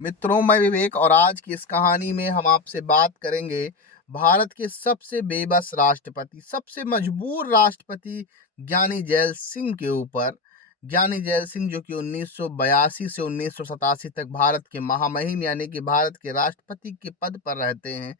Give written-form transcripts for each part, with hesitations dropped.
मित्रों, मैं विवेक और आज की इस कहानी में हम आपसे बात करेंगे भारत के सबसे बेबस राष्ट्रपति, सबसे मजबूर राष्ट्रपति ज्ञानी जैल सिंह के ऊपर। ज्ञानी जैल सिंह जो कि 1982 से 1987 तक भारत के महामहिम यानी कि भारत के राष्ट्रपति के पद पर रहते हैं।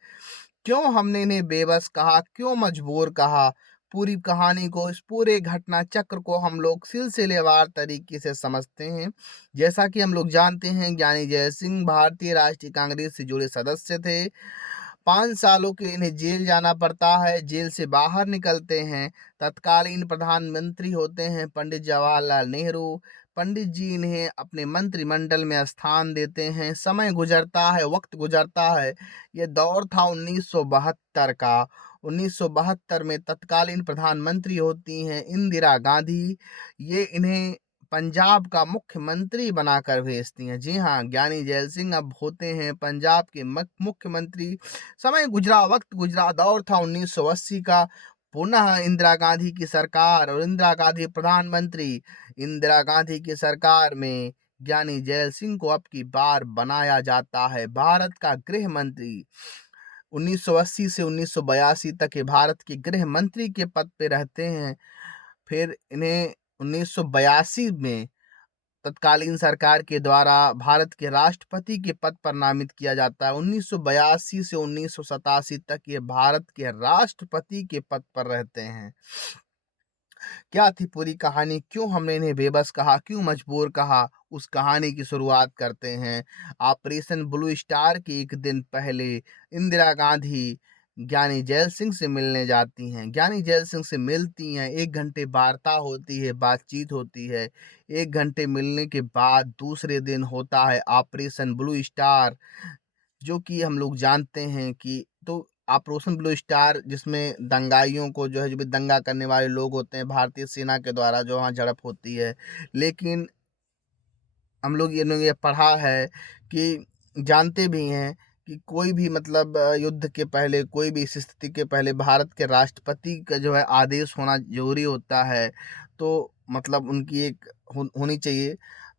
क्यों हमने इन्हें बेबस कहा, क्यों मजबूर कहा, पूरी कहानी को, इस पूरे घटना चक्र को हम लोग सिलसिलेवार तरीके से समझते हैं। जैसा कि हम लोग जानते हैं, ज्ञानी जय सिंह भारतीय राष्ट्रीय कांग्रेस से जुड़े सदस्य थे। 5 सालों के इन्हें जेल जाना पड़ता है। जेल से बाहर निकलते हैं, तत्कालीन प्रधानमंत्री होते हैं पंडित जवाहरलाल नेहरू। पंडित जी इन्हें अपने मंत्रिमंडल में स्थान देते हैं। समय गुजरता है, वक्त गुजरता है। ये दौर था 1972 का। 1972 में तत्कालीन प्रधानमंत्री होती हैं इंदिरा गांधी। ये इन्हें पंजाब का मुख्यमंत्री बनाकर भेजती हैं। जी हाँ, ज्ञानी जैल सिंह अब होते हैं पंजाब के मुख्यमंत्री। समय गुजरा, वक्त गुजरा, दौर था 1980 का। पुनः इंदिरा गांधी की सरकार और इंदिरा गांधी प्रधानमंत्री। इंदिरा गांधी की सरकार में ज्ञानी जैल सिंह को अब की बार बनाया जाता है भारत का गृह मंत्री। 1980 से 1982 तक ये भारत के गृह मंत्री के पद पे रहते हैं। फिर इन्हें 1982 में तत्कालीन सरकार के द्वारा भारत के राष्ट्रपति के पद पर नामित किया जाता है। 1982 से 1987 तक ये भारत के राष्ट्रपति के पद पर रहते हैं। क्या थी पूरी कहानी, क्यों हमने इन्हें बेबस कहा, क्यों मजबूर कहा, उस कहानी की शुरुआत करते हैं। ऑपरेशन ब्लू स्टार के एक दिन पहले इंदिरा गांधी ज्ञानी जैल सिंह से मिलने जाती हैं। ज्ञानी जैल सिंह से मिलती हैं, 1 घंटे वार्ता होती है, बातचीत होती है। 1 घंटे मिलने के बाद दूसरे दिन होता है ऑपरेशन ब्लू स्टार, जो कि हम लोग जानते हैं कि ऑपरेशन ब्लू स्टार, जिसमें दंगाइयों को जो है, जो भी दंगा करने वाले लोग होते हैं, भारतीय सेना के द्वारा जो वहाँ झड़प होती है। लेकिन हम लोग ये पढ़ा है कि जानते भी हैं कि कोई भी मतलब युद्ध के पहले, कोई भी इस स्थिति के पहले भारत के राष्ट्रपति का जो है आदेश होना ज़रूरी होता है। तो मतलब उनकी एक होनी चाहिए।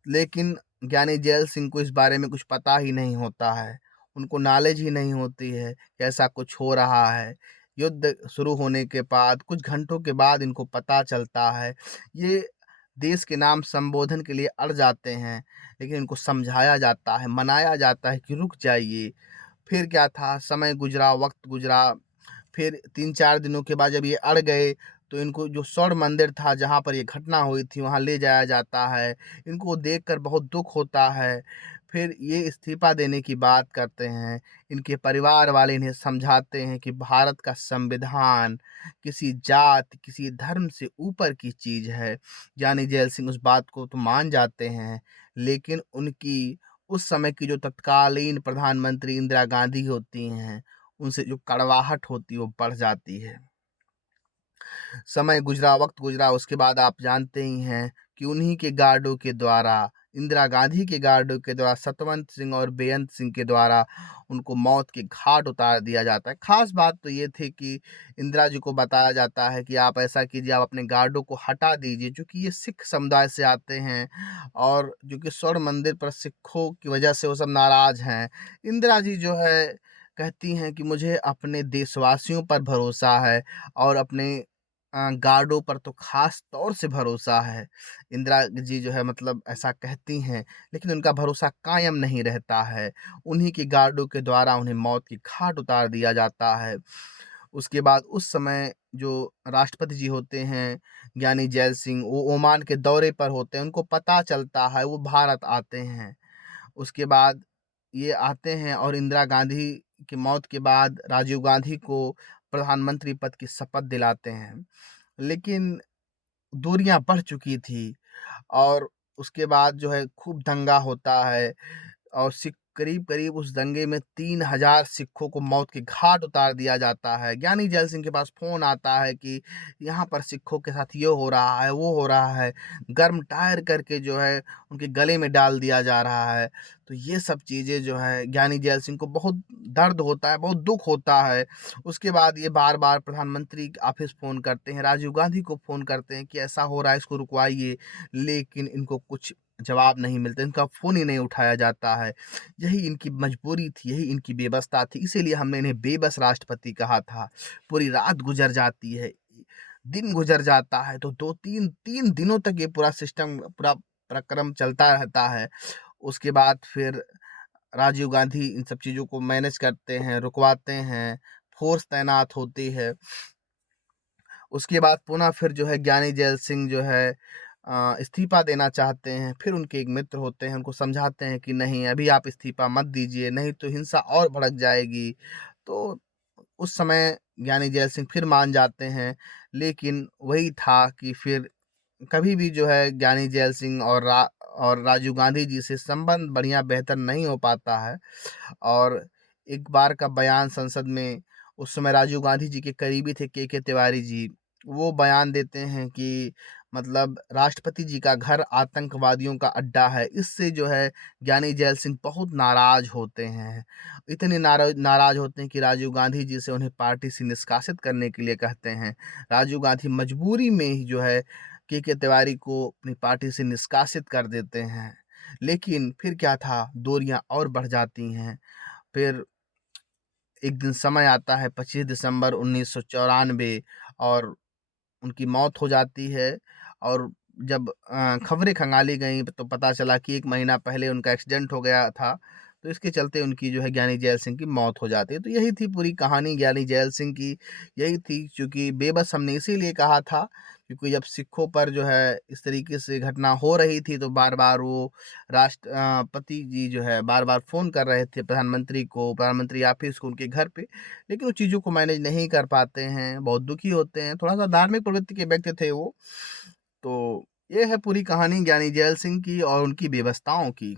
लेकिन ज्ञानी जैल सिंह को इस बारे में कुछ पता ही नहीं होता है। उनको नॉलेज ही नहीं होती है कि ऐसा कुछ हो रहा है। युद्ध शुरू होने के बाद कुछ घंटों के बाद इनको पता चलता है। ये देश के नाम संबोधन के लिए अड़ जाते हैं, लेकिन इनको समझाया जाता है, मनाया जाता है कि रुक जाइए। फिर क्या था, समय गुजरा, वक्त गुजरा। फिर 3-4 दिनों के बाद जब ये अड़ गए, तो इनको जो स्वर्ण मंदिर था जहाँ पर ये घटना हुई थी, वहाँ ले जाया जाता है। इनको देखकर बहुत दुख होता है। फिर ये इस्तीफा देने की बात करते हैं। इनके परिवार वाले इन्हें समझाते हैं कि भारत का संविधान किसी जात, किसी धर्म से ऊपर की चीज़ है। ज्ञानी जैल सिंह उस बात को तो मान जाते हैं, लेकिन उनकी उस समय की जो तत्कालीन प्रधानमंत्री इंदिरा गांधी होती हैं, उनसे जो कड़वाहट होती है वो बढ़ जाती है। समय गुजरा, वक्त गुजरा, उसके बाद आप जानते ही हैं कि उन्हीं के गार्डों के द्वारा, इंदिरा गांधी के गार्डों के द्वारा, सतवंत सिंह और बेअंत सिंह के द्वारा उनको मौत के घाट उतार दिया जाता है। खास बात तो ये थी कि इंदिरा जी को बताया जाता है कि आप ऐसा कीजिए, आप अपने गार्डों को हटा दीजिए, क्योंकि ये सिख समुदाय से आते हैं और जो कि स्वर्ण मंदिर पर सिखों की वजह से वो सब नाराज हैं। इंदिरा जी जो है कहती हैं कि मुझे अपने देशवासियों पर भरोसा है और अपने गार्डों पर तो ख़ास तौर से भरोसा है। इंदिरा जी जो है मतलब ऐसा कहती हैं, लेकिन उनका भरोसा कायम नहीं रहता है। उन्हीं के गार्डों के द्वारा उन्हें मौत की घाट उतार दिया जाता है। उसके बाद उस समय जो राष्ट्रपति जी होते हैं, ज्ञानी जैल सिंह, वो ओमान के दौरे पर होते हैं। उनको पता चलता है, वो भारत आते हैं। उसके बाद ये आते हैं और इंदिरा गांधी की मौत के बाद राजीव गांधी को प्रधानमंत्री पद की शपथ दिलाते हैं। लेकिन दूरियां बढ़ चुकी थी और उसके बाद जो है खूब दंगा होता है और सिख करीब-करीब उस दंगे में 3000 सिखों को मौत के घाट उतार दिया जाता है। ज्ञानी जैल सिंह के पास फ़ोन आता है कि यहाँ पर सिखों के साथ ये हो रहा है, वो हो रहा है। गर्म टायर करके जो है उनके गले में डाल दिया जा रहा है। तो ये सब चीज़ें जो है ज्ञानी जैल सिंह को बहुत दर्द होता है, बहुत दुःख होता है। उसके बाद ये बार-बार प्रधानमंत्री ऑफ़िस फ़ोन करते हैं, राजीव गांधी को फ़ोन करते हैं कि ऐसा हो रहा है, इसको रुकवाइए। लेकिन इनको कुछ जवाब नहीं मिलते, इनका फ़ोन ही नहीं उठाया जाता है। यही इनकी मजबूरी थी, यही इनकी बेबसता थी, इसीलिए हमने इन्हें बेबस राष्ट्रपति कहा था। पूरी रात गुज़र जाती है, दिन गुज़र जाता है, तो 2-3 3 दिनों तक ये पूरा सिस्टम, पूरा प्रक्रम चलता रहता है। उसके बाद फिर राजीव गांधी इन सब चीज़ों को मैनेज करते हैं, रुकवाते हैं, फ़ोर्स तैनात होती है। उसके बाद पुनः फिर जो है ज्ञानी जैल सिंह जो है इस्तीफ़ा देना चाहते हैं। फिर उनके एक मित्र होते हैं, उनको समझाते हैं कि नहीं, अभी आप इस्तीफ़ा मत दीजिए, नहीं तो हिंसा और भड़क जाएगी। तो उस समय ज्ञानी जैल सिंह फिर मान जाते हैं, लेकिन वही था कि फिर कभी भी जो है ज्ञानी जैल सिंह और राजीव गांधी जी से संबंध बढ़िया बेहतर नहीं हो पाता है। और एक बार का बयान संसद में, उस समय राजीव गांधी जी के करीबी थे के तिवारी जी, वो बयान देते हैं कि मतलब राष्ट्रपति जी का घर आतंकवादियों का अड्डा है। इससे जो है ज्ञानी जैल सिंह बहुत नाराज होते हैं, इतने नाराज होते हैं कि राजीव गांधी जी से उन्हें पार्टी से निष्कासित करने के लिए कहते हैं। राजीव गांधी मजबूरी में ही जो है के तिवारी को अपनी पार्टी से निष्कासित कर देते हैं। लेकिन फिर क्या था, दूरियां और बढ़ जाती हैं। फिर एक दिन समय आता है 25 दिसंबर 1994, और उनकी मौत हो जाती है। और जब खबरें खंगाली गईं तो पता चला कि 1 महीना पहले उनका एक्सीडेंट हो गया था। तो इसके चलते उनकी जो है ज्ञानी जैल सिंह की मौत हो जाती है। तो यही थी पूरी कहानी ज्ञानी जैल सिंह की, यही थी। क्योंकि बेबस हमने इसीलिए कहा था, क्योंकि जब सिखों पर जो है इस तरीके से घटना हो रही थी, तो बार-बार वो राष्ट्रपति जी जो है बार-बार फ़ोन कर रहे थे प्रधानमंत्री को, प्रधानमंत्री ऑफ़िस को, उनके घर पे। लेकिन वो चीज़ों को मैनेज नहीं कर पाते हैं, बहुत दुखी होते हैं, थोड़ा-सा धार्मिक प्रवृत्ति के व्यक्ति थे वो। तो ये है पूरी कहानी ज्ञानी जैल सिंह की और उनकी बेबसताओं की।